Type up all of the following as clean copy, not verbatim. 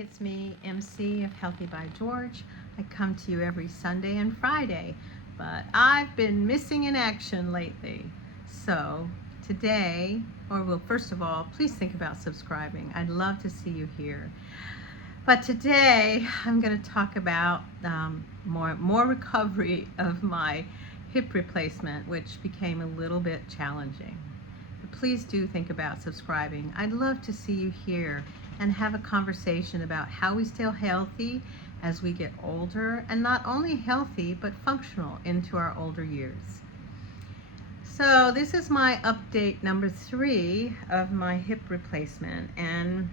it's me, MC of Healthy by George. I come to you every Sunday and Friday, but I've been missing in action lately. So today, first of all, please think about subscribing. I'd love to see you here. But today, I'm going to talk about more recovery of my hip replacement, which became a little bit challenging. But please do think about subscribing. I'd love to see you here and have a conversation about how we stay healthy as we get older, and not only healthy but functional into our older years. So this is my update number 3 of my hip replacement, and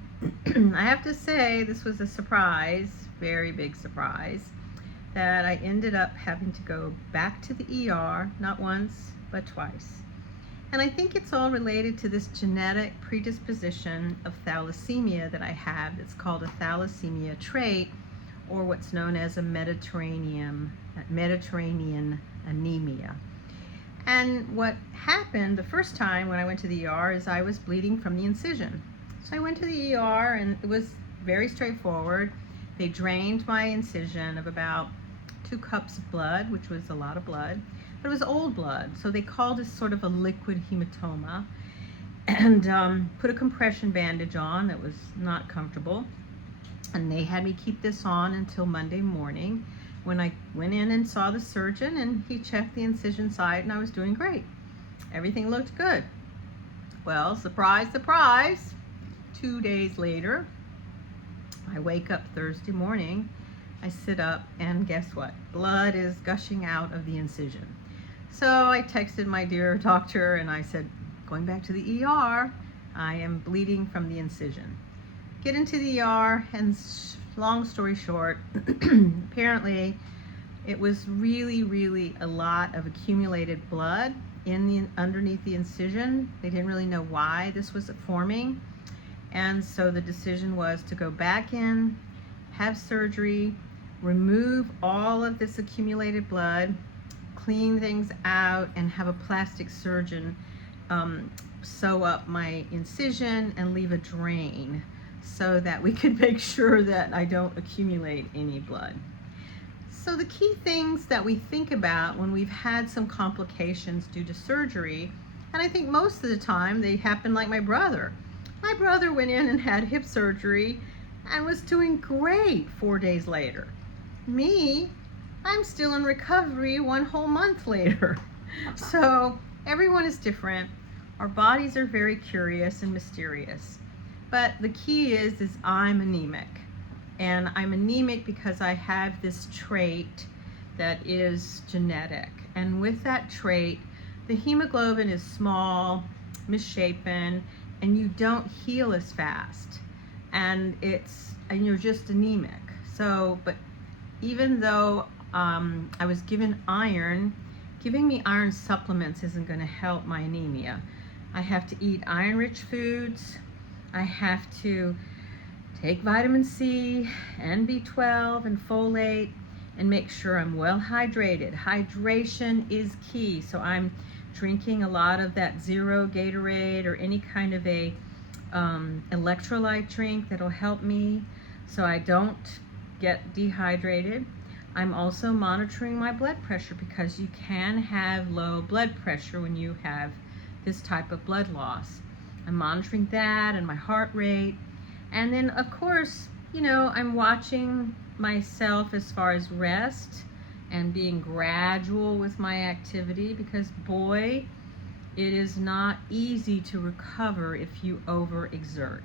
I have to say this was a surprise, very big surprise, that I ended up having to go back to the ER, not once but twice. And I think it's all related to this genetic predisposition of thalassemia that I have. It's called a thalassemia trait, or what's known as a Mediterranean anemia. And what happened the first time when I went to the ER is I was bleeding from the incision. So I went to the ER and it was very straightforward. They drained my incision of about 2 cups of blood, which was a lot of blood. But it was old blood, so they called it sort of a liquid hematoma, and put a compression bandage on that was not comfortable. And they had me keep this on until Monday morning, when I went in and saw the surgeon, and he checked the incision site, and I was doing great. Everything looked good. Well, surprise, surprise, 2 days later, I wake up Thursday morning, I sit up, and guess what? Blood is gushing out of the incision. So I texted my dear doctor and I said, going back to the ER, I am bleeding from the incision. Get into the ER, and long story short, apparently it was really a lot of accumulated blood underneath the incision. They didn't really know why this was forming. And so the decision was to go back in, have surgery, remove all of this accumulated blood, clean things out, and have a plastic surgeon sew up my incision and leave a drain so that we could make sure that I don't accumulate any blood. So the key things that we think about when we've had some complications due to surgery, and I think most of the time they happen like my brother. My brother went in and had hip surgery and was doing great 4 days later. Me, I'm still in recovery 1 whole month later. So everyone is different. Our bodies are very curious and mysterious. But the key is I'm anemic. And I'm anemic because I have this trait that is genetic. And with that trait, the hemoglobin is small, misshapen, and you don't heal as fast. And you're just anemic. So, but even though I was given iron, giving me iron supplements isn't going to help my anemia. I have to eat iron-rich foods. I have to take vitamin C and B12 and folate, and make sure I'm well hydrated. Hydration is key. So I'm drinking a lot of that zero Gatorade or any kind of a electrolyte drink that'll help me so I don't get dehydrated. I'm also monitoring my blood pressure, because you can have low blood pressure when you have this type of blood loss. I'm monitoring that and my heart rate. And then of course, I'm watching myself as far as rest and being gradual with my activity, because boy, it is not easy to recover if you overexert.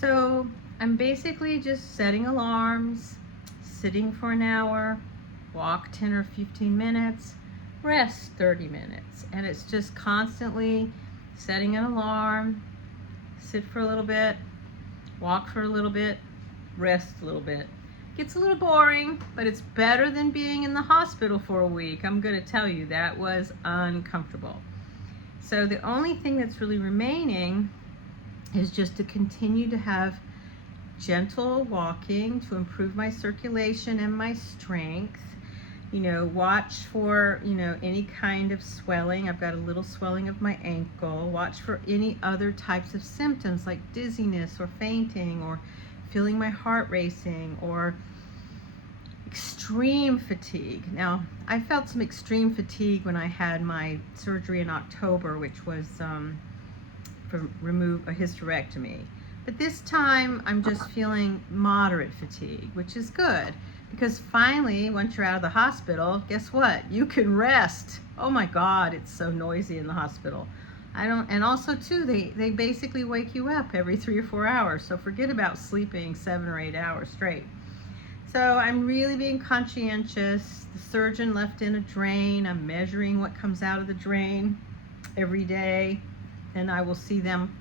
So I'm basically just setting alarms, sitting for an hour, walk 10 or 15 minutes, rest 30 minutes. And it's just constantly setting an alarm, sit for a little bit, walk for a little bit, rest a little bit. Gets a little boring, but it's better than being in the hospital for a week. I'm going to tell you, that was uncomfortable. So the only thing that's really remaining is just to continue to have gentle walking to improve my circulation and my strength. Watch for, any kind of swelling. I've got a little swelling of my ankle. Watch for any other types of symptoms like dizziness or fainting or feeling my heart racing, or extreme fatigue. Now, I felt some extreme fatigue when I had my surgery in October, which was for remove a hysterectomy. But this time I'm just feeling moderate fatigue, which is good, because finally, once you're out of the hospital, guess what? You can rest. Oh my God, it's so noisy in the hospital. And also too, they basically wake you up every 3 or 4 hours. So forget about sleeping 7 or 8 hours straight. So I'm really being conscientious. The surgeon left in a drain. I'm measuring what comes out of the drain every day, and I will see them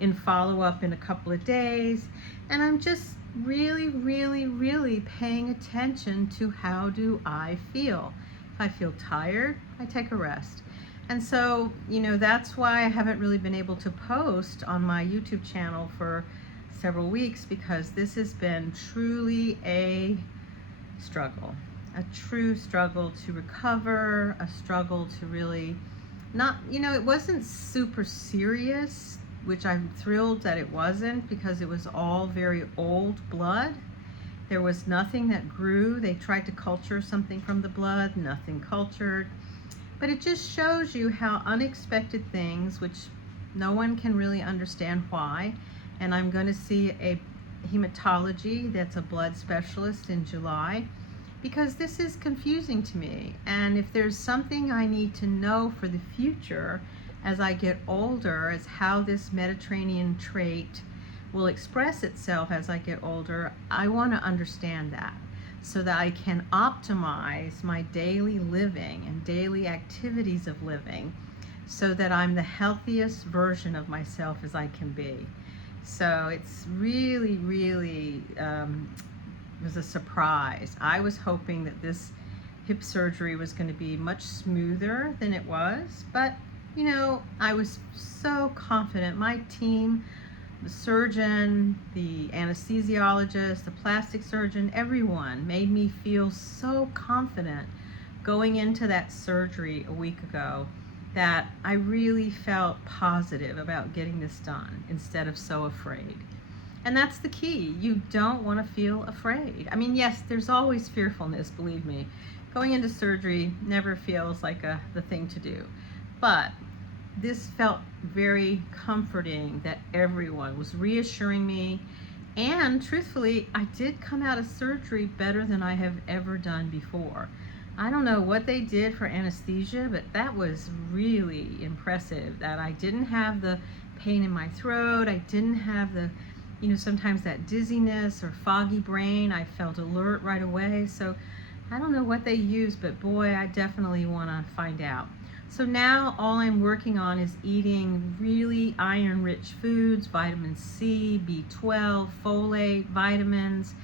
in follow-up in a couple of days. And I'm just really paying attention to how do I feel. If I feel tired, I take a rest. And so, that's why I haven't really been able to post on my YouTube channel for several weeks, because this has been truly a struggle, a true struggle to recover, a struggle to really not, it wasn't super serious, which I'm thrilled that it wasn't, because it was all very old blood. There was nothing that grew. They tried to culture something from the blood, nothing cultured. But it just shows you how unexpected things, which no one can really understand why, and I'm going to see a hematology that's a blood specialist in July, because this is confusing to me. And if there's something I need to know for the future as I get older, as how this Mediterranean trait will express itself as I get older, I want to understand that, so that I can optimize my daily living and daily activities of living, so that I'm the healthiest version of myself as I can be. So it's really was a surprise. I was hoping that this hip surgery was going to be much smoother than it was, but I was so confident. My team, the surgeon, the anesthesiologist, the plastic surgeon, everyone made me feel so confident going into that surgery a week ago, that I really felt positive about getting this done instead of so afraid. And that's the key. You don't want to feel afraid. I mean, yes, there's always fearfulness, believe me. Going into surgery never feels like the thing to do. But this felt very comforting, that everyone was reassuring me. And truthfully, I did come out of surgery better than I have ever done before. I don't know what they did for anesthesia, but that was really impressive, that I didn't have the pain in my throat. I didn't have the, sometimes that dizziness or foggy brain. I felt alert right away. So I don't know what they used, but boy, I definitely want to find out. So now all I'm working on is eating really iron-rich foods, vitamin C, B12, folate, vitamins,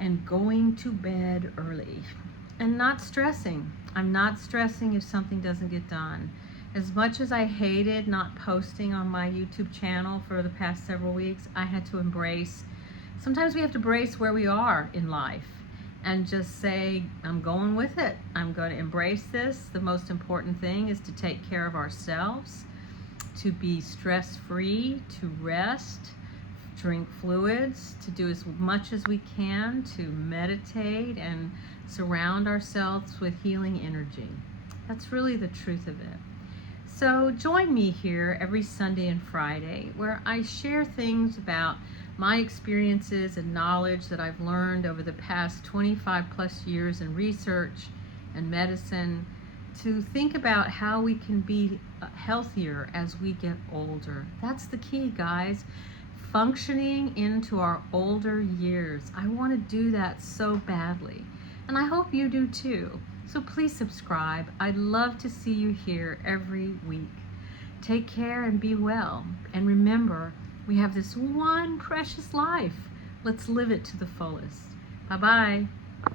and going to bed early. And not stressing. I'm not stressing if something doesn't get done. As much as I hated not posting on my YouTube channel for the past several weeks, I had to embrace, sometimes we have to brace where we are in life and just say, I'm going with it. I'm going to embrace this. The most important thing is to take care of ourselves, to be stress-free, to rest, drink fluids, to do as much as we can to meditate and surround ourselves with healing energy. That's really the truth of it. So join me here every Sunday and Friday, where I share things about my experiences and knowledge that I've learned over the past 25 plus years in research and medicine, to think about how we can be healthier as we get older. That's the key, guys. Functioning into our older years. I want to do that so badly. And I hope you do too. So please subscribe. I'd love to see you here every week. Take care and be well. And remember, we have this one precious life. Let's live it to the fullest. Bye-bye.